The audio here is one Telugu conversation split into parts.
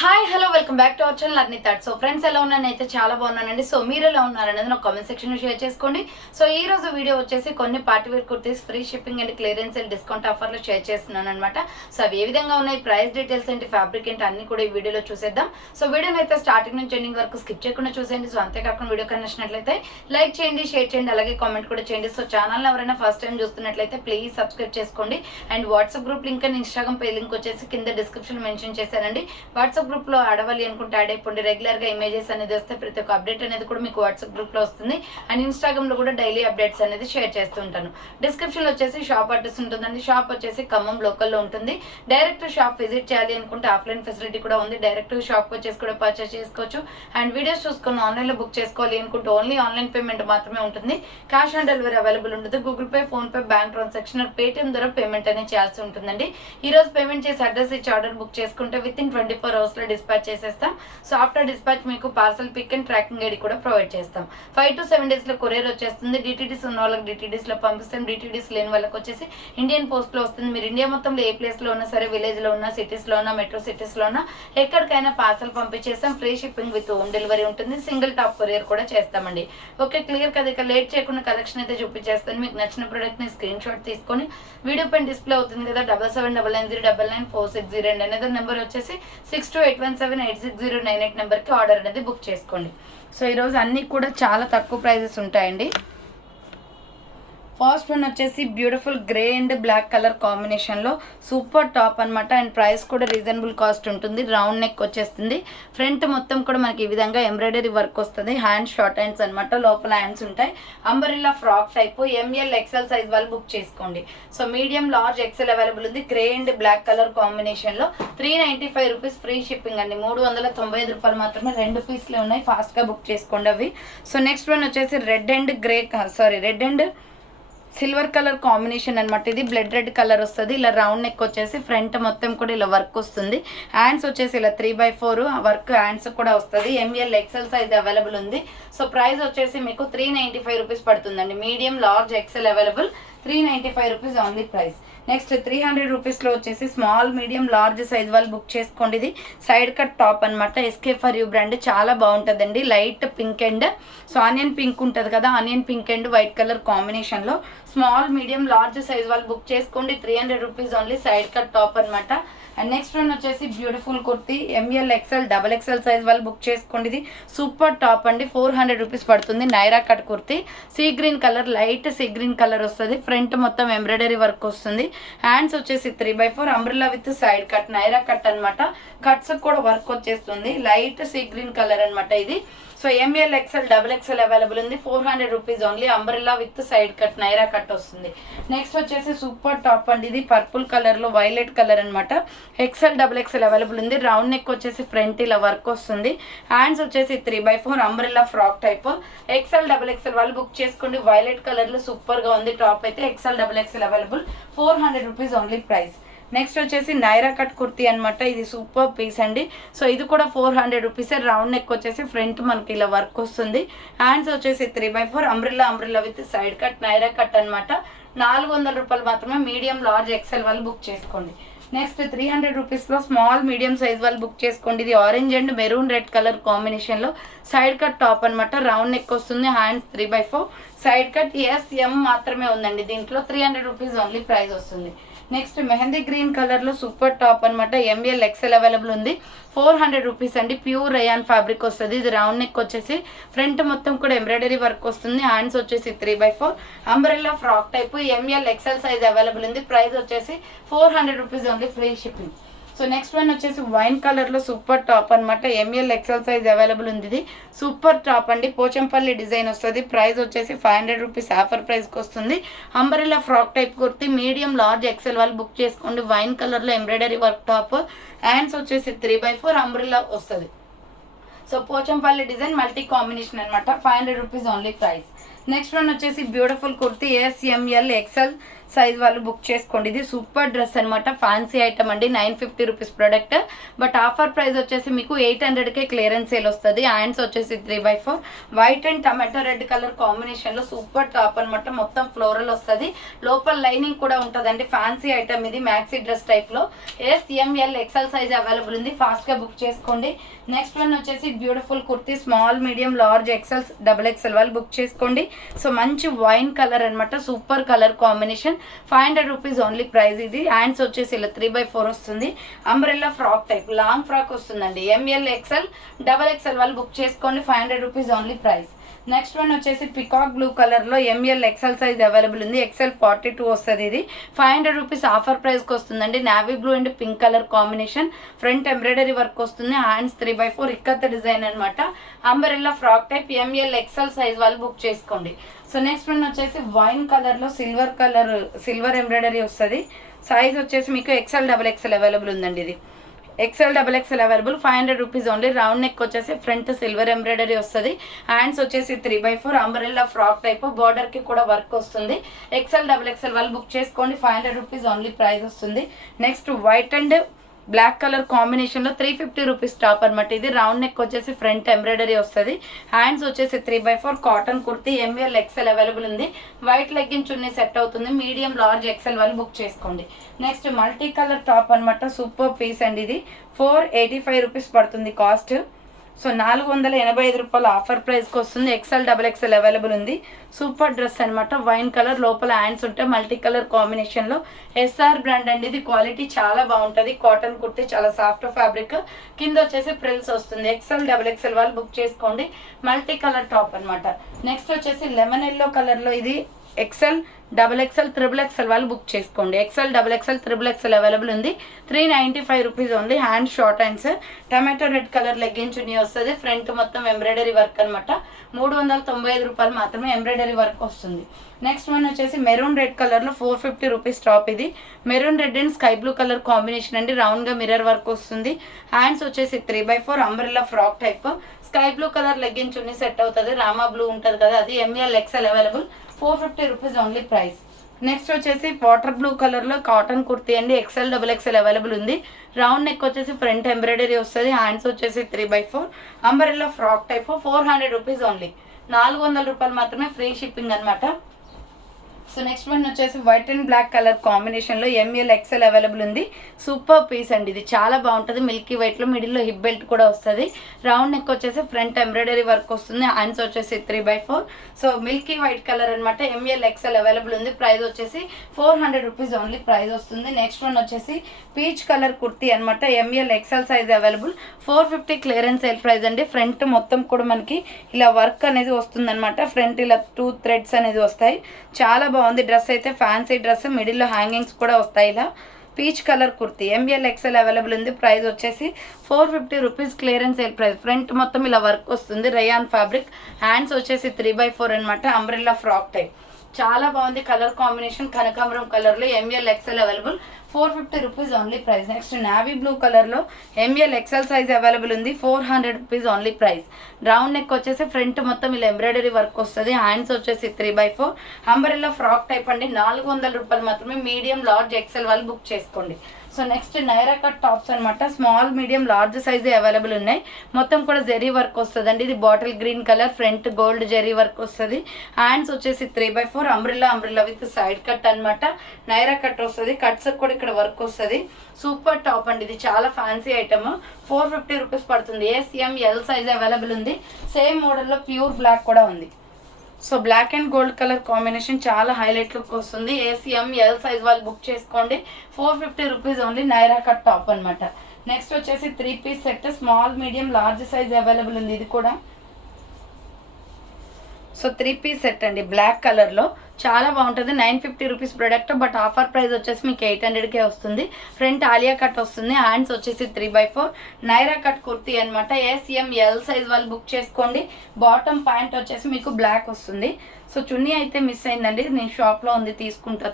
Hi hello welcome back to our channel అర్ని thought. So friends ఎలా ఉన్నానైతే చాలా బాగున్నానండి. సో మీరు ఎలా ఉన్నారనేది నాకు కామెంట్ సెక్షన్లో షేర్ చేసుకోండి. సో ఈ రోజు వీడియో వచ్చేసి కొన్ని party wear kurtis free shipping and clearance and discount ఆఫర్లో షేర్ చేస్తున్నాను అనమాట. సో అవి ఏ విధంగా ఉన్నాయి, ప్రైస్ డీటెయిల్స్ ఏంటి, ఫ్యాబ్రిక్ ఏంటి అన్ని కూడా ఈ వీడియోలో చూసేద్దాం. సో వీడియోని అయితే స్టార్టింగ్ నుంచి ఎండింగ్ వరకు స్కిప్ చేయకుండా చూసేయండి. సో అంతేకాకుండా వీడియో నచ్చినట్లయితే లైక్ చేయండి, షేర్ చేయండి, అలాగే కామెంట్ కూడా చేయండి. సో ఛానల్ ఎవరైనా ఫస్ట్ టైం చూస్తున్నట్లయితే ప్లీజ్ సబ్స్క్రైబ్ చేసుకోండి. And WhatsApp group link and Instagram pay link వచ్చేసి కింద డిస్క్రిప్షన్ మెన్షన్ చేశానండి. వాట్సాప్ గ్రూప్ లో ఆడవాలి అనుకుంటే యాడ్ అయిపోండి. రెగ్యులర్ గా ఇమేజెస్ అనేది వస్తే ప్రతి ఒక్క అప్డేట్ అనేది కూడా మీకు వాట్సాప్ గ్రూప్ లో వస్తుంది. అండ్ ఇన్స్టాగ్రామ్ లో కూడా డైలీ అప్డేట్స్ అనేది షేర్ చేస్తూ ఉంటాను. డిస్క్రిప్షన్ లో వచ్చేసి షాప్ అడ్రస్ ఉంటుందండి. షాప్ వచ్చేసి ఖమ్మం లోకల్ లో ఉంటుంది. డైరెక్ట్ షాప్ విజిట్ చేయాలి అనుకుంటే ఆఫ్లైన్ ఫెసిలిటీ కూడా ఉంది. డైరెక్ట్ షాప్ వచ్చేసి కూడా పర్చేస్ చేసుకోవచ్చు. అండ్ వీడియోస్ చూసుకొని ఆన్లైన్ లో బుక్ చేసుకోవాలి అనుకుంటే ఓన్లీ ఆన్లైన్ పేమెంట్ మాత్రమే ఉంటుంది. క్యాష్ ఆన్ డెలివరీ అవైలబుల్ ఉంటుంది. Google Pay, PhonePe, bank transaction, Paytm ద్వారా పేమెంట్ అనేది చేయాల్సి ఉంటుందండి. ఈ రోజు పేమెంట్ చేసి అడ్రస్ ఇచ్చి ఆర్డర్ బుక్ చేసుకుంటే విత్ ఇన్ 24 hours లో డిస్పాచ్ చేసేస్తాం. సో ఆఫ్టర్ డిస్పాచ్ మీకు parcel pick and tracking ID కూడా ప్రొవైడ్ చేస్తాం. 5 to 7 days లో కొరియర్ వచ్చేస్తుంది. డిటిడిస్ ఉన్న వాళ్ళకి డిటిడిస్ లో పంపిస్తాం. డిటిడిస్ లేని వాళ్ళకి వచ్చేసి ఇండియన్ పోస్ట్ లో వస్తుంది. మీరు ఇండియా మొత్తంలో ఏ ప్లేస్ లో ఉన్నా సరే, విలేజ్ లో ఉన్నా, సిటీస్ లో ఉన్నా, మెట్రో సిటీస్ లో ఉన్నా ఎక్కడికైనా పార్సల్ పంపించేస్తాం. Free shipping with home delivery ఉంటుంది. సింగిల్ టాప్ కొరియర్ కూడా చేస్తామండి. ఓకే, క్లియర్ కదా. ఇక లేట్ చేయకుండా కలెక్షన్ అయితే చూపించేస్తాను. మీకు నచ్చిన ప్రోడక్ట్ ని స్క్రీన్ షాట్ తీసుకొని వీడియో పైన డిస్ప్లే అవుతుంది కదా 7799099460 అనేది నెంబర్ వచ్చేసి 6281786098 నెంబర్ కి ఆర్డర్ అనేది బుక్ చేసుకోండి. సో ఈరోజు అన్ని కూడా చాలా తక్కువ ప్రైజెస్ ఉంటాయండి. ఫస్ట్ వన్ వచ్చేసి beautiful grey and black colour combination లో సూపర్ టాప్ అనమాట. అండ్ ప్రైస్ కూడా రీజనబుల్ కాస్ట్ ఉంటుంది. రౌండ్ నెక్ వచ్చేస్తుంది. ఫ్రంట్ మొత్తం కూడా మనకి ఈ విధంగా ఎంబ్రాయిడరీ వర్క్ వస్తుంది. హ్యాండ్ షార్ట్ హ్యాండ్స్ అనమాట, లోపల హ్యాండ్స్ ఉంటాయి. Umbrella frock type. M L XL size వాళ్ళు బుక్ చేసుకోండి. So medium, large, XL available ఉంది. Grey and black colour combination లో 395 రూపీస్ ఫ్రీ షిప్పింగ్ అండి. 395 రూపాయలు మాత్రమే. 2 పీస్లే ఉన్నాయి. ఫాస్ట్ గా బుక్ చేసుకోండి అవి. సో నెక్స్ట్ వన్ వచ్చేసి red and red and silver colour combination అనమాట. ఇది బ్లడ్ రెడ్ కలర్ వస్తుంది. ఇలా రౌండ్ నెక్ వచ్చేసి ఫ్రంట్ మొత్తం కూడా ఇలా వర్క్ వస్తుంది. హ్యాండ్స్ వచ్చేసి ఇలా 3/4 వర్క్ హ్యాండ్స్ కూడా వస్తుంది. ఎంఎల్ ఎక్సెల్ సైజ్ అవైలబుల్ ఉంది. సో ప్రైస్ వచ్చేసి మీకు 395 రూపీస్ పడుతుందండి. Medium, large, XL available. 395 rupees only price. Next 300 రూపీస్లో వచ్చేసి స్మాల్, మీడియం, లార్జ్ సైజ్ వాళ్ళు బుక్ చేసుకోండి. ఇది సైడ్ కట్ టాప్ అనమాట. S K for you brand. చాలా బాగుంటుందండి. Light pink and so onion pink ఉంటుంది కదా, onion pink and white colour కాంబినేషన్లో స్మాల్, మీడియం, లార్జ్ సైజ్ వాళ్ళు బుక్ చేసుకోండి. 300 rupees only. Side cut top అనమాట. అండ్ నెక్స్ట్ వన్ వచ్చేసి beautiful kurti. M L, XL, double XL size వాళ్ళు బుక్ చేసుకోండి. ఇది సూపర్ టాప్ అండి. 400 రూపీస్ పడుతుంది. Naira cut kurti. Sea green colour, light sea green colour వస్తుంది. ఫ్రంట్ మొత్తం ఎంబ్రాయిడరీ వర్క్ వస్తుంది. హ్యాండ్స్ వచ్చేసి 3/4 umbrella with side cut, Naira cut అనమాట. కట్స్ కూడా వర్క్ వచ్చేస్తుంది. లైట్ సీ గ్రీన్ కలర్ అనమాట ఇది. So M L, XL, double XL available ఉంది. 400 rupees only. Umbrella with side cut, Naira cut వస్తుంది. నెక్స్ట్ వచ్చేసి సూపర్ టాప్ అండి. ఇది పర్పుల్ కలర్ లో వైలెట్ కలర్ అనమాట. ఎక్సెల్, డబుల్ ఎక్సెల్ అవైలబుల్ ఉంది. రౌండ్ నెక్ వచ్చేసి ఫ్రంట్ ఇలా వర్క్ వస్తుంది. హ్యాండ్స్ వచ్చేసి 3/4 umbrella frock type. XL, double XL వాళ్ళు బుక్ చేసుకోండి. వైలెట్ కలర్ లో సూపర్ గా ఉంది టాప్ అయితే. XL, double XL available. 400 rupees only price. Next వచ్చేసి నైరా కట్ కుర్తీ అనమాట. ఇది సూపర్ పీస్ అండి. సో ఇది కూడా 400 రూపీస్. రౌండ్ నెక్ వచ్చేసి ఫ్రంట్ మనకి ఇలా వర్క్ వస్తుంది. హ్యాండ్స్ వచ్చేసి 3/4 umbrella with side cut, Naira cut అనమాట. 400 రూపాయలు మాత్రమే. మీడియం, లార్జ్, ఎక్సెల్ వాళ్ళు బుక్ చేసుకోండి. నెక్స్ట్ 300 రూపీస్లో స్మాల్, మీడియం సైజ్ వాళ్ళు బుక్ చేసుకోండి. ఇది orange and maroon red colour కాంబినేషన్లో సైడ్ కట్ టాప్ అనమాట. రౌండ్ నెక్ వస్తుంది. Hands 3/4 side cut. ఎం మాత్రమే ఉందండి దీంట్లో. 300 రూపీస్ ఓన్లీ ప్రైస్ వస్తుంది. నెక్స్ట్ మెహందీ గ్రీన్ కలర్ లో సూపర్ టాప్ అనమాట. ఎంఎల్, ఎక్సెల్ అవైలబుల్ ఉంది. 400 రూపీస్ అండి. ప్యూర్ రయాన్ ఫ్యాబ్రిక్ వస్తుంది. ఇది రౌండ్ నెక్ వచ్చేసి ఫ్రంట్ మొత్తం కూడా ఎంబ్రాయిడరీ వర్క్ వస్తుంది. హ్యాండ్స్ వచ్చేసి 3/4 umbrella frock type. M L, XL size available ఉంది. ప్రైస్ వచ్చేసి 400 rupees only free shipping. So next one వచ్చేసి వైన్ కలర్ లో సూపర్ టాప్ అనమాట. ఎంఎల్, ఎక్సెల్ సైజ్ అవైలబుల్ ఉంది. ఇది సూపర్ టాప్ అండి. పోచంపల్లి డిజైన్ వస్తుంది. ప్రైస్ వచ్చేసి 500 రూపీస్ ఆఫర్ ప్రైస్ కి వస్తుంది. Umbrella frock type kurti. Medium, large, XL వాళ్ళు బుక్ చేసుకోండి. వైన్ కలర్ లో ఎంబ్రాయిడరీ వర్క్ టాప్. హ్యాండ్స్ వచ్చేసి 3/4 అంబ్రెల్లా వస్తుంది. So Pochampally design multi combination అనమాట. 500 rupees only price. Next one వచ్చేసి beautiful kurti S M L XL size వాళ్ళు బుక్ చేసుకోండి. ఇది సూపర్ డ్రెస్ అనమాట, ఫ్యాన్సీ ఐటమ్ అండి. 950 rupees product, but offer price వచ్చేసి మీకు 800కే క్లియరెన్స్ సేల్ వస్తుంది. హ్యాండ్స్ వచ్చేసి 3/4 white and tomato red colour కాంబినేషన్లో సూపర్ టాప్ అనమాట. మొత్తం ఫ్లోరల్ వస్తుంది, లోపల లైనింగ్ కూడా ఉంటుందండి. ఫ్యాన్సీ ఐటమ్ ఇది, మ్యాక్సీ డ్రెస్ టైప్లో. ఎస్ఎంఎల్ ఎక్సెల్ సైజ్ అవైలబుల్ ఉంది, ఫాస్ట్గా బుక్ చేసుకోండి. నెక్స్ట్ వన్ వచ్చేసి beautiful kurti small medium large XL double XL వాళ్ళు బుక్ చేసుకోండి. సో మంచి వైన్ కలర్ అనమాట, super colour combination. 500 rupees only price. ఇది హ్యాండ్స్ వచ్చేసి ఇలా 3/4 వస్తుంది. Umbrella frock type long frock వస్తుందండి. ఎంఎల్ ఎక్సెల్ డబల్ ఎక్సెల్ వాళ్ళు బుక్ చేసుకోండి. 500 rupees only price. Next one వచ్చేసి పికాక్ బ్లూ కలర్లో ఎంఎల్ ఎక్సెల్ సైజ్ అవైలబుల్ ఉంది. ఎక్సెల్ 42 వస్తుంది. ఇది 500 రూపీస్ ఆఫర్ ప్రైస్కి వస్తుందండి. Navy blue and pink colour combination, front embroidery work వస్తుంది. హ్యాండ్స్ 3/4 ఇక్కత్ డిజైన్ అనమాట. Umbrella frock type M L XL size వాళ్ళు బుక్ చేసుకోండి. సో నెక్స్ట్ వన్ వచ్చేసి వైన్ కలర్లో సిల్వర్ ఎంబ్రాయిడరీ వస్తుంది. సైజ్ వచ్చేసి మీకు ఎక్సెల్ డబల్ ఎక్సెల్ అవైలబుల్ ఉందండి. ఇది XL double XL available, 500 rupees only. Round neck వచ్చేసి ఫ్రంట్ సిల్వర్ ఎంబ్రాయిడరీ వస్తుంది. హ్యాండ్స్ వచ్చేసి 3/4 అంబ్రెల్లా ఫ్రాక్ టైప్, బార్డర్కి కూడా వర్క్ వస్తుంది. ఎక్సెల్ డబల్ ఎక్సెల్ వాళ్ళు బుక్ చేసుకోండి. 500 రూపీస్ ఓన్లీ ప్రైస్ వస్తుంది. Next white and black colour కాంబినేషన్లో 350 రూపీస్ టాప్ అనమాట. ఇది రౌండ్ నెక్ వచ్చేసి ఫ్రంట్ ఎంబ్రాయిడరీ వస్తుంది. హ్యాండ్స్ వచ్చేసి 3/4 cotton kurti M L XL available ఉంది. వైట్ లెగ్గిన్ చున్నీ సెట్ అవుతుంది. మీడియం లార్జ్ ఎక్సెల్ వాళ్ళు బుక్ చేసుకోండి. నెక్స్ట్ మల్టీ కలర్ టాప్ అనమాట, సూపర్ పీస్ అండి. ఇది 485 రూపీస్ పడుతుంది కాస్ట్. సో 485 రూపాయలు ఆఫర్ ప్రైస్కి వస్తుంది. ఎక్సెల్ డబల్ ఎక్సెల్ అవైలబుల్ ఉంది. సూపర్ డ్రెస్ అనమాట, వైన్ కలర్, లోపల హ్యాండ్స్ ఉంటాయి మల్టీ కలర్ కాంబినేషన్లో. ఎస్ఆర్ బ్రాండ్ అండి. ఇది క్వాలిటీ చాలా బాగుంటుంది. కాటన్ కుర్తీ, చాలా సాఫ్ట్ ఫ్యాబ్రిక్. కింద వచ్చేసి ప్రిల్స్ వస్తుంది. ఎక్సెల్ డబల్ ఎక్సెల్ వాళ్ళు బుక్ చేసుకోండి. మల్టీ కలర్ టాప్ అనమాట. నెక్స్ట్ వచ్చేసి లెమన్ ఎల్లో కలర్లో ఇది XL double XL triple XL వాళ్ళు బుక్ చేసుకోండి. XL double XL triple XL available ఉంది. 395 rupees only. Hand short hands, tomato red colour legging chunni వస్తుంది. ఫ్రంట్ మొత్తం ఎంబ్రాయిడరీ వర్క్ అనమాట. 395 రూపాయలు మాత్రమే ఎంబ్రాయిడరీ వర్క్ వస్తుంది. నెక్స్ట్ వన్ వచ్చేసి మెరూన్ రెడ్ కలర్లో 450 రూపీస్ టాప్. ఇది maroon red and sky blue colour combination అండి. రౌండ్గా మిర్రర్ వర్క్ వస్తుంది. హ్యాండ్స్ వచ్చేసి 3/4 umbrella frock type. Sky blue colour legging chunni set అవుతుంది. రామా బ్లూ ఉంటుంది కదా, అది M L XL available. 450 rupees only price. Next వచ్చేసి వాటర్ బ్లూ కలర్లో కాటన్ కుర్తీ అండి. ఎక్సెల్ డబుల్ ఎక్సెల్ అవైలబుల్ ఉంది. రౌండ్ నెక్ వచ్చేసి ఫ్రంట్ ఎంబ్రాయిడరీ వస్తుంది. హ్యాండ్స్ వచ్చేసి 3/4 umbrella frock type. 400 rupees only. 400 రూపాయలు మాత్రమే, ఫ్రీ షిప్పింగ్ అనమాట. సో నెక్స్ట్ వన్ వచ్చేసి వైట్ అండ్ బ్లాక్ కలర్ కాంబినేషన్లో ఎంఎల్ ఎక్సెల్ అవైలబుల్ ఉంది. సూపర్ పీస్ అండి. ఇది చాలా బాగుంటుంది. మిల్కీ వైట్లో మిడిల్లో హిప్ బెల్ట్ కూడా వస్తుంది. రౌండ్ నెక్ వచ్చేసి ఫ్రంట్ ఎంబ్రాయిడరీ వర్క్ వస్తుంది. హ్యాండ్స్ వచ్చేసి 3/4. సో మిల్కీ వైట్ కలర్ అనమాట. ఎంఎల్ ఎక్సెల్ అవైలబుల్ ఉంది. ప్రైస్ వచ్చేసి 400 రూపీస్ ఓన్లీ ప్రైస్ వస్తుంది. నెక్స్ట్ వన్ వచ్చేసి పీచ్ కలర్ కుర్తీ అనమాట. M L XL size available. 450 clearance sale price అండి. ఫ్రంట్ మొత్తం కూడా మనకి ఇలా వర్క్ అనేది వస్తుంది అనమాట. ఫ్రంట్ ఇలా 2 థ్రెడ్స్ అనేది వస్తాయి. చాలా బాగుంది డ్రెస్ అయితే, ఫ్యాన్సీ డ్రెస్. మిడిల్లో హ్యాంగింగ్స్ కూడా వస్తాయి. ఇలా peach colour kurti M L XL available ఉంది. ప్రైస్ వచ్చేసి 450 rupees clearance sale price. Front మొత్తం ఇలా వర్క్ వస్తుంది, రయాన్ ఫ్యాబ్రిక్. హ్యాండ్స్ వచ్చేసి 3/4 అనమాట. Umbrella frock type. చాలా బాగుంది కలర్ కాంబినేషన్. కనకాంబరం కలర్లో M L XL available. 450 rupees only price. Next navy blue కలర్లో ఎంఎల్ ఎక్సెల్ సైజ్ అవైలబుల్ ఉంది. 400 rupees only price. Round neck వచ్చేసి ఫ్రంట్ మొత్తం ఇలా ఎంబ్రాయిడరీ వర్క్ వస్తుంది. హ్యాండ్స్ వచ్చేసి 3/4 అంబ్రెల్లా ఫ్రాక్ టైప్ అండి. 400 రూపాయలు మాత్రమే. మీడియం లార్జ్ ఎక్సెల్ వాళ్ళు బుక్ చేసుకోండి. So next Naira cut tops అనమాట. స్మాల్ మీడియం లార్జ్ సైజే అవైలబుల్ ఉన్నాయి. మొత్తం కూడా జెరీ వర్క్ వస్తుంది అండి. ఇది bottle green colour, front gold zari work వస్తుంది. హ్యాండ్స్ వచ్చేసి 3/4 అంబ్రెల్లా విత్ సైడ్ కట్ అనమాట. నైరా కట్ వస్తుంది. కట్స్ కూడా ఇక్కడ వర్క్ వస్తుంది. సూపర్ టాప్ అండి. ఇది చాలా ఫ్యాన్సీ ఐటమ్. 450 రూపీస్ పడుతుంది. ఎస్ఎంఎల్ సైజ్ అవైలబుల్ ఉంది. సేమ్ మోడల్లో ప్యూర్ బ్లాక్ కూడా ఉంది. So black and gold colour combination చాలా హైలైట్ లుక్ వస్తుంది. ఎస్ఎంఎల్ సైజ్ వాళ్ళు బుక్ చేసుకోండి. 450 rupees only. Naira cut top అనమాట. నెక్స్ట్ వచ్చేసి 3 piece set. Small medium large size available ఉంది. ఇది కూడా సో 3 పీస్ సెట్ అండి. బ్లాక్ కలర్లో చాలా బాగుంటుంది. 950 rupees product, but offer price వచ్చేసి మీకు 800కే వస్తుంది. ఫ్రంట్ ఆలియా కట్ వస్తుంది. హ్యాండ్స్ వచ్చేసి 3/4 నైరా కట్ కుర్తీ అనమాట. ఎస్ఎంఎల్ సైజ్ వాళ్ళు బుక్ చేసుకోండి. బాటమ్ ప్యాంట్ వచ్చేసి మీకు బ్లాక్ వస్తుంది. సో చున్నీ అయితే మిస్ అయిందండి, నేను షాప్లో ఉంది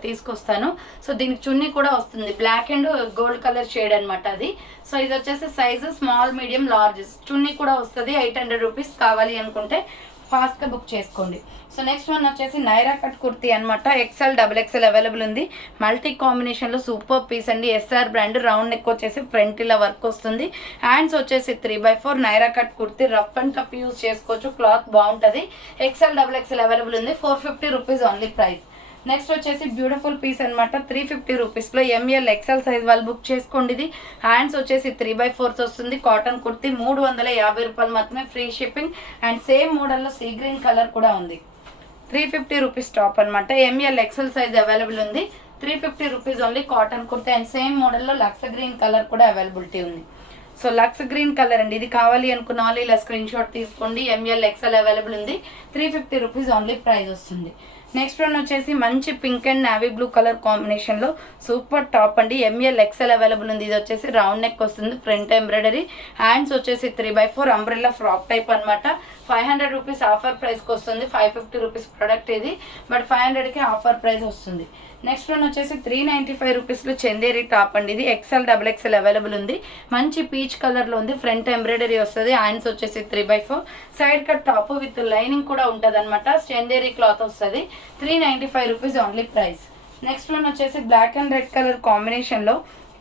తీసుకొస్తాను. సో దీనికి చున్నీ కూడా వస్తుంది. Black and gold colour shade అనమాట అది. సో ఇది వచ్చేసి size small medium large. Chunni కూడా వస్తుంది. 800 రూపీస్. కావాలి అనుకుంటే ఫాస్ట్గా బుక్ చేసుకోండి. సో నెక్స్ట్ వన్ వచ్చేసి నైరా కట్ కుర్తీ అనమాట. ఎక్సెల్ డబుల్ ఎక్సెల్ అవైలబుల్ ఉంది. మల్టీ కాంబినేషన్లో సూపర్ పీస్ అండి. S R brand. రౌండ్ నెక్ వచ్చేసి ఫ్రంట్ ఇలా వర్క్ వస్తుంది. హ్యాండ్స్ వచ్చేసి 3/4 Naira cut kurti. Rough and tough use చేసుకోవచ్చు. క్లాత్ బాగుంటుంది. ఎక్సెల్ డబుల్ ఎక్సెల్ అవైలబుల్ ఉంది. 450 రూపీస్ ఓన్లీ ప్రైస్. నెక్స్ట్ వచ్చేసి బ్యూటిఫుల్ పీస్ అనమాట. 350 రూపీస్లో ఎంఎల్ ఎక్సెల్ సైజ్ వాళ్ళు బుక్ చేసుకోండి. ఇది హ్యాండ్స్ వచ్చేసి 3/4 వస్తుంది. కాటన్ కుర్తీ 350 రూపాయలు మాత్రమే, ఫ్రీ షిప్పింగ్. అండ్ సేమ్ మోడల్లో సీ గ్రీన్ కలర్ కూడా ఉంది. 350 రూపీస్ టాప్ అనమాట. ఎంఎల్ ఎక్సెల్ సైజ్ అవైలబుల్ ఉంది. 350 rupees only cotton kurti. And same మోడల్లో లక్స్ గ్రీన్ కలర్ కూడా అవైలబిలిటీ ఉంది. సో లక్స్ గ్రీన్ కలర్ అండి. ఇది కావాలి అనుకున్న వాళ్ళు ఇలా స్క్రీన్ షాట్ తీసుకోండి. ఎంఎల్ ఎక్సెల్ అవైలబుల్ ఉంది. 350 రూపీస్ ఓన్లీ ప్రైస్ వస్తుంది. నెక్స్ట్ వన్ వచ్చేసి మంచి pink and navy blue colour కాంబినేషన్లో సూపర్ టాప్ అండి. ఎంఎల్ ఎక్సెల్ అవైలబుల్ ఉంది. ఇది వచ్చేసి రౌండ్ నెక్ వస్తుంది. Front embroidery. హ్యాండ్స్ వచ్చేసి 3/4 అంబ్రెల్లా ఫ్రాక్ టైప్ అనమాట. 500 రూపీస్ ఆఫర్ ప్రైస్కి వస్తుంది. 550 రూపీస్ ప్రొడక్ట్ ఇది, బట్ 500కి ఆఫర్ ప్రైస్ వస్తుంది. నెక్స్ట్ వన్ వచ్చేసి 395 రూపీస్లో చందేరి టాప్ అండి. ఇది ఎక్సెల్ డబుల్ ఎక్సెల్ అవైలబుల్ ఉంది. మంచి పీచ్ కలర్లో ఉంది. ఫ్రంట్ ఎంబ్రాయిడరీ వస్తుంది. హ్యాండ్స్ వచ్చేసి 3/4 side cut top with lining కూడా ఉంటుంది అనమాట. చందేరి క్లాత్ వస్తుంది. 395 rupees only price. Next one వచ్చేసి బ్లాక్ అండ్ రెడ్ కలర్ కాంబినేషన్లో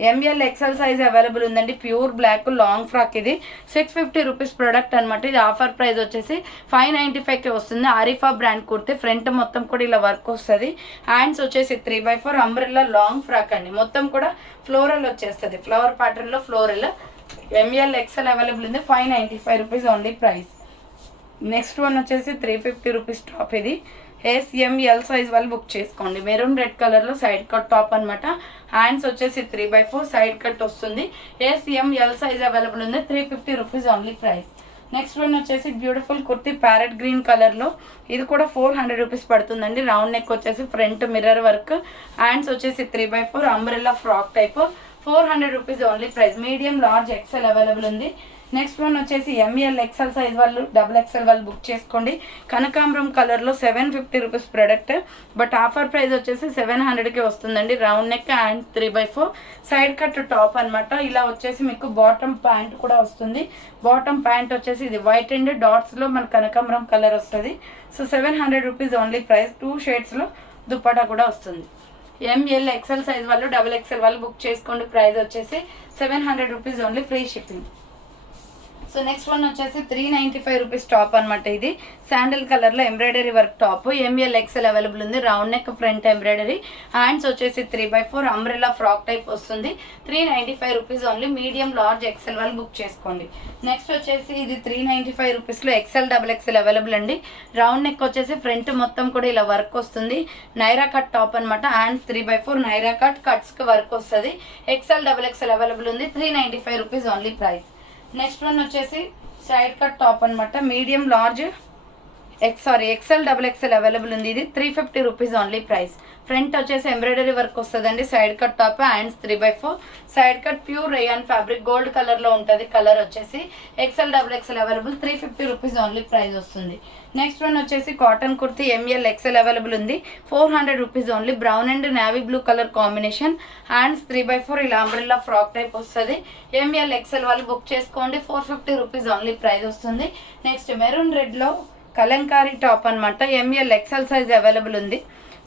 ఎంఎల్ ఎక్సెల్ సైజ్ అవైలబుల్ ఉందండి. Pure black long frock. ఇది 650 రూపీస్ ప్రోడక్ట్ అనమాట. ఇది ఆఫర్ ప్రైస్ వచ్చేసి 595కి వస్తుంది. ఆరిఫా బ్రాండ్ కుర్తి. ఫ్రంట్ మొత్తం కూడా ఇలా వర్క్ వస్తుంది. హ్యాండ్స్ వచ్చేసి 3/4 అంబ్రెల్లా లాంగ్ ఫ్రాక్ అండి. మొత్తం కూడా ఫ్లోరల్ వచ్చేస్తుంది. ఫ్లవర్ ప్యాటర్న్లో ఫ్లోరల్. ఎంఎల్ ఎక్సెల్ అవైలబుల్ ఉంది. 595 rupees only price. Next one వచ్చేసి 350 రూపీస్ టాప్. ఇది ఎస్ఎంఎల్ సైజ్ వాళ్ళు బుక్ చేసుకోండి. మెరూన్ రెడ్ కలర్లో సైడ్ కట్ టాప్ అనమాట. హ్యాండ్స్ వచ్చేసి 3/4 సైడ్ కట్ వస్తుంది. ఎస్ఎంఎల్ సైజ్ అవైలబుల్ ఉంది. 350 rupees only price. Next one వచ్చేసి బ్యూటిఫుల్ కుర్తీ ప్యారెట్ గ్రీన్ కలర్లో. ఇది కూడా 400 రూపీస్ పడుతుందండి. రౌండ్ నెక్ వచ్చేసి ఫ్రంట్ మిర్రర్ వర్క్. హ్యాండ్స్ వచ్చేసి 3/4 umbrella frock type. 400 rupees only price. Medium large XL available ఉంది. నెక్స్ట్ వన్ వచ్చేసి ఎంఎల్ ఎక్సెల్ సైజ్ వాళ్ళు డబుల్ ఎక్సెల్ వాళ్ళు బుక్ చేసుకోండి. కనకాంబరం కలర్లో 750 rupees product, but offer price వచ్చేసి 700కి వస్తుందండి. Round neck and 3/4 side cut top అనమాట. ఇలా వచ్చేసి మీకు బాటమ్ ప్యాంట్ కూడా వస్తుంది. బాటమ్ ప్యాంట్ వచ్చేసి ఇది వైట్ అండ్ డాట్స్లో మన కనకాంబరం కలర్ వస్తుంది. So 700 rupees only price. 2 షేడ్స్లో దుప్పటా కూడా వస్తుంది. ఎంఎల్ ఎక్సెల్ సైజ్ వాళ్ళు డబుల్ ఎక్సెల్ వాళ్ళు బుక్ చేసుకోండి. ప్రైస్ వచ్చేసి 700 rupees only, free shipping. So next one వచ్చేసి 395 రూపీస్ టాప్ అనమాట. ఇది శాండిల్ కలర్లో embroidery work top. M L XL available ఉంది. Round neck front embroidery. Hands వచ్చేసి 3/4 అంబ్రెల్లా ఫ్రాక్ టైప్ వస్తుంది. 395 rupees only. Medium large XL వాళ్ళు బుక్ చేసుకోండి. నెక్స్ట్ వచ్చేసి ఇది 395 రూపీస్లో ఎక్సెల్ డబుల్ ఎక్సెల్ అవైలబుల్ అండి. రౌండ్ నెక్ వచ్చేసి ఫ్రంట్ మొత్తం కూడా ఇలా వర్క్ వస్తుంది. నైరా కట్ టాప్ అనమాట. హ్యాండ్స్ 3/4 నైరా కట్ కట్స్కి వర్క్ వస్తుంది. ఎక్సెల్ డబుల్ ఎక్సెల్ అవైలబుల్ ఉంది. 395 rupees only price. Next one వచ్చేసి సైడ్ కట్ టాప్ అనమాట. Medium large XL double XL available ఉంది. ఇది 350 రూపీస్ ఓన్లీ ప్రైస్. ఫ్రంట్ వచ్చేసి ఎంబ్రాయిడరీ వర్క్ వస్తుందండి. Side cut top. Hands 3/4 side cut pure rayon fabric gold కలర్లో ఉంటుంది. కలర్ వచ్చేసి XL double XL available. 350 rupees only price వస్తుంది. నెక్స్ట్ వన్ వచ్చేసి cotton kurti M L XL available ఉంది. 400 rupees only. Brown and navy blue colour combination. Hands 3/4 ఇలా అంబ్రెల్లా ఫ్రాక్ టైప్ వస్తుంది. ఎంఎల్ ఎక్సెల్ వాళ్ళు బుక్ చేసుకోండి. 450 రూపీస్ ఓన్లీ ప్రైస్ వస్తుంది. నెక్స్ట్ మెరూన్ రెడ్లో కలంకారీ టాప్ అనమాట. ఎంఎల్ ఎక్సెల్ సైజ్ అవైలబుల్ ఉంది.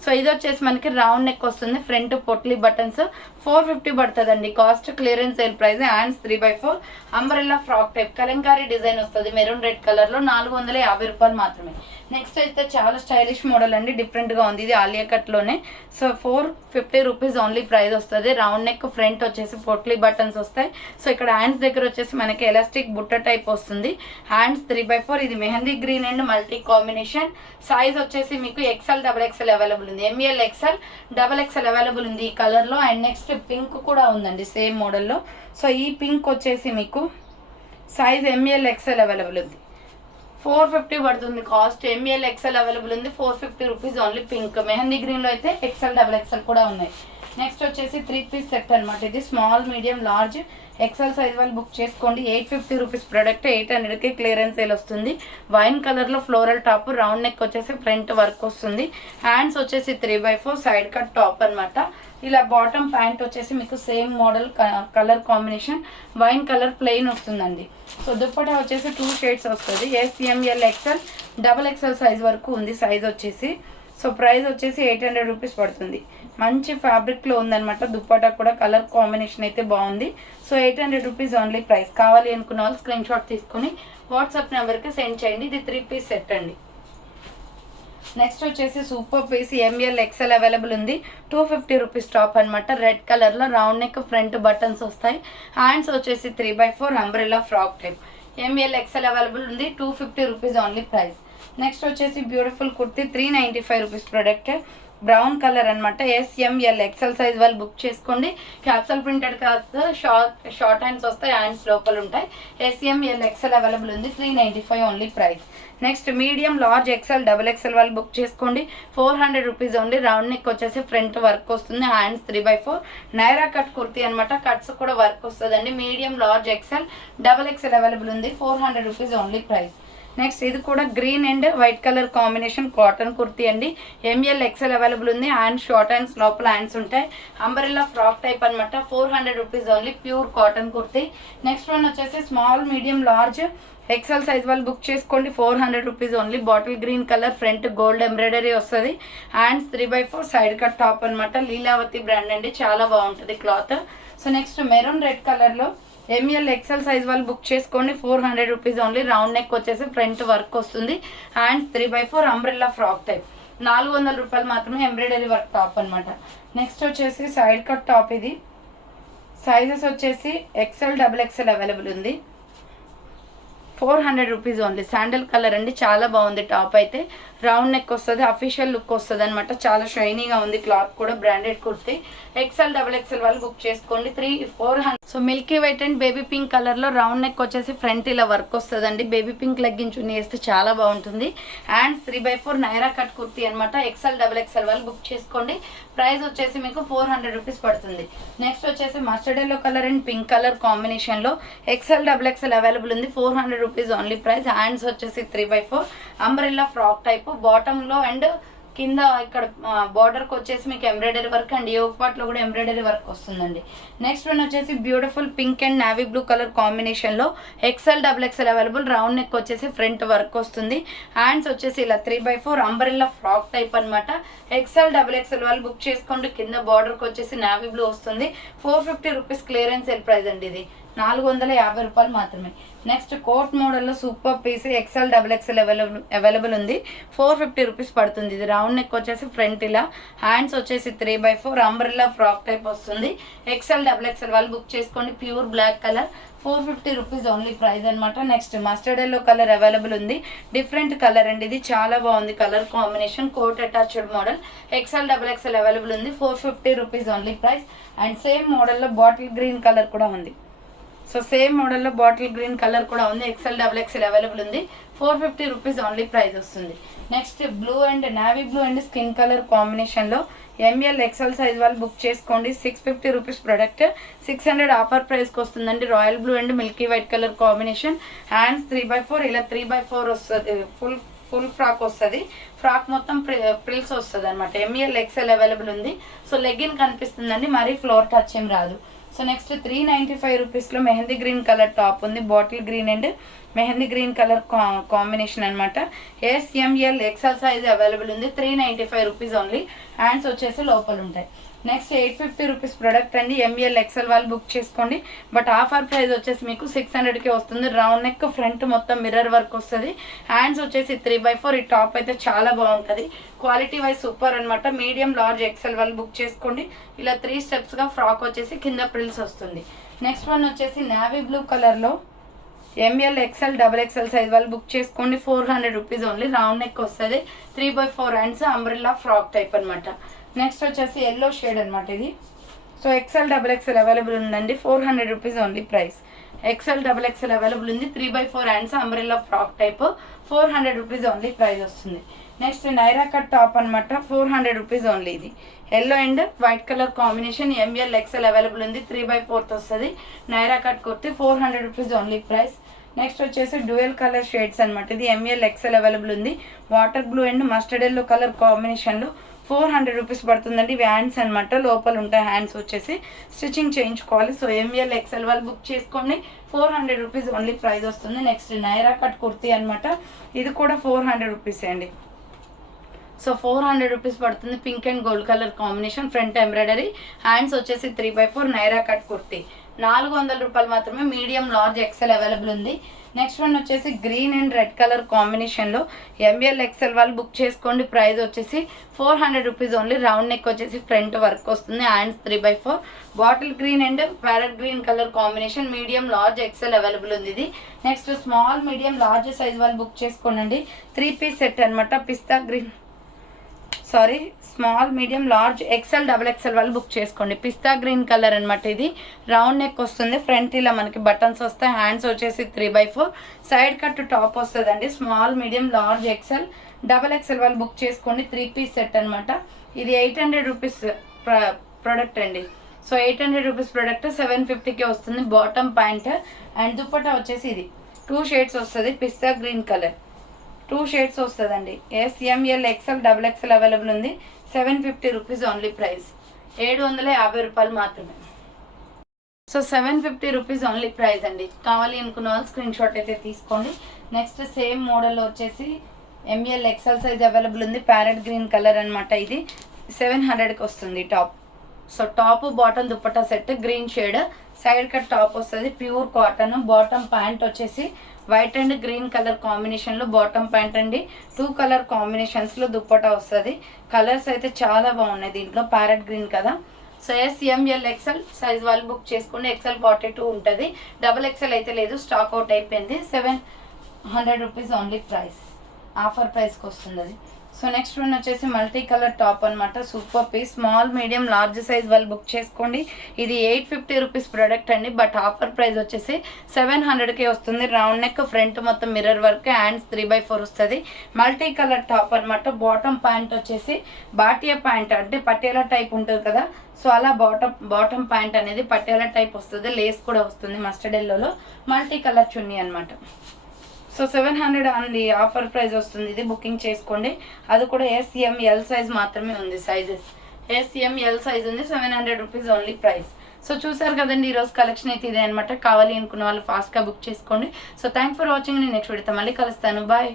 సో ఇది వచ్చేసి మనకి రౌండ్ నెక్ వస్తుంది. Front potli buttons. 450 పడుతుందండి cost. Clearance sale price. Hands 3/4 umbrella frock type Kalamkari design వస్తుంది. మెరూన్ రెడ్ కలర్లో 450 రూపాయలు మాత్రమే. నెక్స్ట్ అయితే చాలా స్టైలిష్ మోడల్ అండి. డిఫరెంట్గా ఉంది. ఇది ఆలియా కట్లోనే. సో 450 రూపీస్ ఓన్లీ ప్రైస్ వస్తుంది. రౌండ్ నెక్ ఫ్రంట్ వచ్చేసి పొట్లీ బటన్స్ వస్తాయి. సో ఇక్కడ హ్యాండ్స్ దగ్గర వచ్చేసి మనకి ఎలాస్టిక్ బుట్ట టైప్ వస్తుంది. హ్యాండ్స్ 3/4. ఇది mehndi green and multi combination. Size వచ్చేసి మీకు ఎక్సెల్ డబుల్ ఎక్సెల్ అవైలబుల్ ఉంది. M L XL double XL available ఉంది ఈ కలర్లో. అండ్ నెక్స్ట్ పింక్ కూడా ఉందండి సేమ్ మోడల్లో. సో ఈ పింక్ వచ్చేసి మీకు సైజ్ ఎంఎల్ ఎక్సెల్ అవైలబుల్ ఉంది. 450 పడుతుంది కాస్ట్. ఎంఎల్ ఎక్సెల్ అవైలబుల్ ఉంది. 450 రూపీస్ ఓన్లీ. పింక్ మెహందీ గ్రీన్లో అయితే ఎక్సెల్ డబుల్ ఎక్సెల్ కూడా ఉన్నాయి. నెక్స్ట్ వచ్చేసి 3 పీస్ సెట్ అనమాట. ఇది small medium large XL size వాళ్ళు బుక్ చేసుకోండి. 850 రూపీస్ ప్రోడక్ట్ 800కి క్లియరెన్స్ సేల్ వస్తుంది. వైన్ కలర్లో ఫ్లోరల్ టాప్, రౌండ్ నెక్ వచ్చేసి ఫ్రంట్ వర్క్ వస్తుంది. హ్యాండ్స్ వచ్చేసి 3/4 సైడ్ కట్ టాప్ అనమాట. ఇలా బాటమ్ ప్యాంట్ వచ్చేసి మీకు same model colour combination wine colour plain వస్తుందండి. సో దుప్పటా వచ్చేసి 2 షేడ్స్ వస్తుంది. SML XL XXL సైజ్ వరకు ఉంది సైజ్ వచ్చేసి. సో ప్రైస్ వచ్చేసి 800 రూపీస్ పడుతుంది. మంచి ఫ్యాబ్రిక్లో ఉందన్నమాట. దుప్పటా కూడా కలర్ కాంబినేషన్ అయితే బాగుంది. So 800 rupees only price. కావాలి అనుకున్న వాళ్ళు స్క్రీన్ షాట్ తీసుకుని వాట్సాప్ నెంబర్కి సెండ్ చేయండి. ఇది 3 పీస్ సెట్ అండి. నెక్స్ట్ వచ్చేసి super piece ML XL available ఉంది. 250 రూపీస్ టాప్ అనమాట. రెడ్ కలర్లో రౌండ్ నెక్ ఫ్రంట్ బటన్స్ వస్తాయి. హ్యాండ్స్ వచ్చేసి 3/4 umbrella frock type. ML XL available ఉంది. 250 రూపీస్ ఓన్లీ ప్రైస్. నెక్స్ట్ వచ్చేసి beautiful kurti 395 rupees product. Brown colour అనమాట. SML XL సైజ్ వాళ్ళు బుక్ చేసుకోండి. క్యాప్సల్ ప్రింటెడ్ కాదు, షార్ట్ హ్యాండ్స్ వస్తాయి, హ్యాండ్స్ లోపల ఉంటాయి. SML XL అవైలబుల్ ఉంది. 395 only price. Next medium large XL XXL వాళ్ళు బుక్ చేసుకోండి. 400 రూపీస్ ఓన్లీ. రౌండ్ నెక్ వచ్చేసి ఫ్రంట్ వర్క్ వస్తుంది. హ్యాండ్స్ 3/4 నైరా కట్ కుర్తీ అనమాట. కట్స్ కూడా వర్క్ వస్తుందండి. Medium large XL XXL available ఉంది. 400 రూపీస్ ఓన్లీ ప్రైస్. నెక్స్ట్ ఇది కూడా green and white colour combination cotton kurti అండి. ML XL అవైలబుల్ ఉంది. హ్యాండ్స్ షార్ట్ హ్యాండ్స్ లోపల హ్యాండ్స్ ఉంటాయి. అంబ్రెల్లా ఫ్రాక్ టైప్ అనమాట. 400 rupees only pure cotton kurti. Next one వచ్చేసి small medium large XL size వాళ్ళు బుక్ చేసుకోండి. 400 rupees only. Bottle green colour front gold embroidery వస్తుంది. హ్యాండ్స్ 3/4 సైడ్ కట్ టాప్ అనమాట. లీలావతి బ్రాండ్ అండి. చాలా బాగుంటుంది cloth. So next maroon red కలర్లో ML XL సైజ్ వాళ్ళు బుక్ చేసుకోండి. 400 రూపీస్ ఓన్లీ. రౌండ్ నెక్ వచ్చేసి ఫ్రంట్ వర్క్ వస్తుంది. Hands 3/4 umbrella frock type. 400 రూపాయలు మాత్రమే. ఎంబ్రాయిడరీ వర్క్ టాప్ అనమాట. నెక్స్ట్ వచ్చేసి సైడ్ కట్ టాప్. ఇది సైజెస్ వచ్చేసి XL XXL అవైలబుల్ ఉంది. 400 రూపీస్ ఓన్లీ. శాండల్ కలర్ అండి. చాలా బాగుంది టాప్ అయితే. రౌండ్ నెక్ వస్తుంది. అఫీషియల్ లుక్ వస్తుంది అనమాట. చాలా షైనీగా ఉంది క్లాత్ కూడా. బ్రాండెడ్ కుర్తీ. XL XXL వాళ్ళు బుక్ చేసుకోండి. 400. So milky white and baby pink కలర్లో రౌండ్ నెక్ వచ్చేసి ఫ్రంట్ ఇలా వర్క్ వస్తుందండి. బేబీ పింక్ లెగ్గిన్ చున్నీ వేస్తే చాలా బాగుంటుంది. హ్యాండ్స్ 3/4 నైరా కట్ కుర్తీ అనమాట. XL XXL వాళ్ళు బుక్ చేసుకోండి. ప్రైస్ వచ్చేసి మీకు 400 రూపీస్ పడుతుంది. నెక్స్ట్ వచ్చేసి mustard yellow colour and pink colour కాంబినేషన్లో XL XXL అవైలబుల్ ఉంది. 400 రూపీస్ ఓన్లీ ప్రైస్. హ్యాండ్స్ వచ్చేసి 3/4 అంబ్రెల్లా ఫ్రాక్ టైప్. బాటంలో అండ్ కింద ఇక్కడ బార్డర్కి వచ్చేసి మీకు ఎంబ్రాయిడరీ వర్క్ అండ్ యోగ్ పార్ట్లో కూడా ఎంబ్రాయిడరీ వర్క్ వస్తుందండి. నెక్స్ట్ వన్ వచ్చేసి beautiful pink and navy blue colour కాంబినేషన్లో XL XXL available. Round neck వచ్చేసి ఫ్రంట్ వర్క్ వస్తుంది. హ్యాండ్స్ వచ్చేసి ఇలా 3/4 అంబ్రెల్లా ఫ్రాక్ టైప్ అనమాట. XL XXL వాళ్ళు బుక్ చేసుకోండి. కింద బార్డర్కి వచ్చేసి నావీ బ్లూ వస్తుంది. 450 రూపీస్ క్లియరెన్స్ సేల్ ప్రైస్ అండి. ఇది 450 రూపాయలు మాత్రమే. నెక్స్ట్ కోట్ మోడల్లో super piece XL XXL available ఉంది. 450 రూపీస్ పడుతుంది. ఇది రౌండ్ నెక్ వచ్చేసి ఫ్రంట్ ఇలా. హ్యాండ్స్ వచ్చేసి 3/4 అంబ్రెల్లా ఫ్రాక్ టైప్ వస్తుంది. XL XXL వాళ్ళు బుక్ చేసుకోండి. Pure black colour. 450 rupees only price అనమాట. Next mustard yellow colour available ఉంది. డిఫరెంట్ కలర్ అండి. ఇది చాలా బాగుంది colour combination. Coat attached model. XL XXL available ఉంది. 450 rupees only price. And same మోడల్లో బాటిల్ గ్రీన్ కలర్ కూడా ఉంది. సో సేమ్ మోడల్లో బాటిల్ గ్రీన్ కలర్ కూడా ఉంది. XL XXL అవైలబుల్ ఉంది. 450 రూపీస్ ఓన్లీ ప్రైస్ వస్తుంది. Next blue and navy blue and skin colour కాంబినేషన్లో ML XL సైజ్ వాళ్ళు బుక్ చేసుకోండి. 650 రూపీస్ ప్రోడక్ట్. 600 ఆఫర్ ప్రైస్కి వస్తుందండి. Royal blue and Milky white colour combination. Hands 3/4 ఇలా 3/4 వస్తుంది. ఫుల్ ఫ్రాక్ వస్తుంది. ఫ్రాక్ మొత్తం ప్రిల్స్ వస్తుంది అనమాట. ML XL అవైలబుల్ ఉంది. సో లెగ్గిన్ కనిపిస్తుందండి. మరీ ఫ్లోర్ టచ్ ఏం రాదు. సో నెక్స్ట్ 395 రూపీస్లో మెహందీ గ్రీన్ కలర్ టాప్ ఉంది. Bottle green and mehndi green colour combination అనమాట. SML XL సైజ్ అవైలబుల్ ఉంది. 395 రూపీస్ ఓన్లీ. హ్యాండ్స్ వచ్చేసి లోపల ఉంటాయి. నెక్స్ట్ 850 రూపీస్ ప్రోడక్ట్ అండి. ML XL వాళ్ళు బుక్ చేసుకోండి. బట్ ఆఫర్ ప్రైస్ వచ్చేసి మీకు 600కే వస్తుంది. రౌండ్ నెక్ ఫ్రంట్ మొత్తం మిర్రర్ వర్క్ వస్తుంది. హ్యాండ్స్ వచ్చేసి 3/4. ఈ టాప్ అయితే చాలా బాగుంటుంది. క్వాలిటీ వైజ్ సూపర్ అనమాట. మీడియం లార్జ్ XL వాళ్ళు బుక్ చేసుకోండి. ఇలా 3 స్టెప్స్గా ఫ్రాక్ వచ్చేసి కింద ప్రిల్స్ వస్తుంది. నెక్స్ట్ వన్ వచ్చేసి నావీ బ్లూ కలర్లో ML XL XXL సైజ్ వాళ్ళు బుక్ చేసుకోండి. 400 రూపీస్ ఓన్లీ. రౌండ్ నెక్ వస్తుంది. 3/4 హ్యాండ్స్ అంబ్రెల్లా ఫ్రాక్ టైప్ అనమాట. నెక్స్ట్ వచ్చేసి ఎల్లో షేడ్ అనమాట ఇది. సో XL XXL అవైలబుల్ ఉందండి. 400 rupees only price. XL XXL available ఉంది. 3/4 hands umbrella frock type. 400 rupees only price వస్తుంది. నెక్స్ట్ నైరా కట్ టాప్ అనమాట. 400 రూపీస్ ఓన్లీ. ఇది yellow and white colour combination, M L XL available ఉంది. 3/4 వస్తుంది. Naira cut kurti 400 rupees only price. Next వచ్చేసి డ్యూయల్ కలర్ షేడ్స్ అనమాట. ఇది ఎంఎల్ ఎక్స్ఎల్ అవైలబుల్ ఉంది. Water blue and mustard yellow colour కాంబినేషన్లో 400 రూపీస్ పడుతుందండి. ఇవి హ్యాండ్స్ అనమాట, లోపల ఉంటాయి హ్యాండ్స్ వచ్చేసి స్టిచ్చింగ్ చేయించుకోవాలి. సో ఎంఎల్ ఎక్స్ఎల్ వాళ్ళు బుక్ చేసుకోండి. 400 రూపీస్ ఓన్లీ ప్రైస్ వస్తుంది. నెక్స్ట్ నైరా కట్ కుర్తీ అనమాట. ఇది కూడా 400 రూపీస్ అండి. సో 400 రూపీస్ పడుతుంది. Pink and gold colour combination, front embroidery, hands వచ్చేసి 3/4 నైరా కట్ కుర్తీ 400 రూపాయలు మాత్రమే. మీడియం లార్జ్ ఎక్సెల్ అవైలబుల్ ఉంది. నెక్స్ట్ వన్ వచ్చేసి గ్రీన్ అండ్ రెడ్ కలర్ కాంబినేషన్లో ఎంఎల్ ఎక్సెల్ వాళ్ళు బుక్ చేసుకోండి. ప్రైస్ వచ్చేసి 400 రూపీస్ ఓన్లీ. రౌండ్ నెక్ వచ్చేసి ఫ్రంట్ వర్క్ వస్తుంది. Hands 3/4 bottle green and parrot green colour combination, medium large XL available ఉంది ఇది. Next small medium large size వాళ్ళు బుక్ చేసుకోండి. 3 పీస్ సెట్ అనమాట. Pista green small medium large XL double XL వాళ్ళు బుక్ చేసుకోండి. పిస్తా గ్రీన్ కలర్ అనమాట. ఇది రౌండ్ నెక్ వస్తుంది. ఫ్రంట్ ఇలా మనకి బటన్స్ వస్తాయి. హ్యాండ్స్ వచ్చేసి 3/4 సైడ్ కట్ టాప్ వస్తుందండి. Small medium large XL double XL వాళ్ళు బుక్ చేసుకోండి. 3 పీస్ సెట్ అనమాట. ఇది 800 రూపీస్ ప్రోడక్ట్ అండి. సో 800 రూపీస్ ప్రోడక్ట్ 750కే వస్తుంది. బాటమ్ ప్యాంట్ అండ్ దుపట్టా వచ్చేసి ఇది 2 షేడ్స్ వస్తుంది. పిస్తా గ్రీన్ కలర్ 2 షేడ్స్ వస్తుందండి. M L XL double XL available ఉంది. 750 రూపీస్ ఓన్లీ ప్రైస్. 750 రూపాయలు మాత్రమే. సో 750 రూపీస్ ఓన్లీ ప్రైస్ అండి. కావాలి అనుకున్న వాళ్ళు స్క్రీన్ షాట్ అయితే తీసుకోండి. నెక్స్ట్ సేమ్ మోడల్లో వచ్చేసి ఎంఎల్ ఎక్సెల్ సైజ్ అవైలబుల్ ఉంది. ప్యారెట్ గ్రీన్ కలర్ అనమాట. ఇది 700కి వస్తుంది top. So top bottom dupatta set green shade, side cut top వస్తుంది. Pure cotton. బాటమ్ ప్యాంట్ వచ్చేసి వైట్ అండ్ గ్రీన్ కలర్ కాంబినేషన్లో బాటమ్ ప్యాంట్ అండి. 2 కలర్ కాంబినేషన్స్లో దుప్పటా వస్తుంది. కలర్స్ అయితే చాలా బాగున్నాయి దీంట్లో. ప్యారెట్ గ్రీన్ కదా. సో ఎంఎల్ ఎక్సెల్ సైజ్ వాళ్ళు బుక్ చేసుకోండి. ఎక్సెల్ 42 ఉంటుంది. డబుల్ ఎక్సెల్ అయితే లేదు, స్టాక్ అవుట్ అయిపోయింది. 700 రూపీస్ ఓన్లీ ప్రైస్. ఆఫర్ ప్రైస్కి వస్తుంది అది. సో నెక్స్ట్ వన్ వచ్చేసి మల్టీ కలర్ టాప్ అనమాట. Super piece small medium large size వాళ్ళు బుక్ చేసుకోండి. ఇది 850 రూపీస్ ప్రోడక్ట్ అండి. బట్ ఆఫర్ ప్రైస్ వచ్చేసి 700కే వస్తుంది. రౌండ్ నెక్, ఫ్రంట్ మొత్తం మిర్రర్ వర్క్, హ్యాండ్స్ 3/4 వస్తుంది. మల్టీ కలర్ టాప్ అనమాట. బాటమ్ ప్యాంట్ వచ్చేసి బాటియా ప్యాంట్ అంటే పటేలా టైప్ ఉంటుంది కదా. సో అలా బాటమ్ ప్యాంట్ అనేది పటేలా టైప్ వస్తుంది. లేస్ కూడా వస్తుంది మస్టర్డ్ ఎల్లోలో. మల్టీ కలర్ చున్నీ అనమాట. సో 700 ఓన్లీ ఆఫర్ ప్రైస్ వస్తుంది. ఇది బుకింగ్ చేసుకోండి. అది కూడా ఎల్ సైజ్ మాత్రమే ఉంది. సైజెస్ ఎల్ సైజ్ ఉంది. 700 రూపీస్ ఓన్లీ ప్రైస్. సో చూసారు కదండి, ఈరోజు కలెక్షన్ అయితే ఇదే అనమాట. కావాలి అనుకున్న వాళ్ళు ఫాస్ట్గా బుక్ చేసుకోండి. So thank for watching. నేను నెక్స్ట్ వీడియోతో మళ్ళీ కలుస్తాను. బాయ్.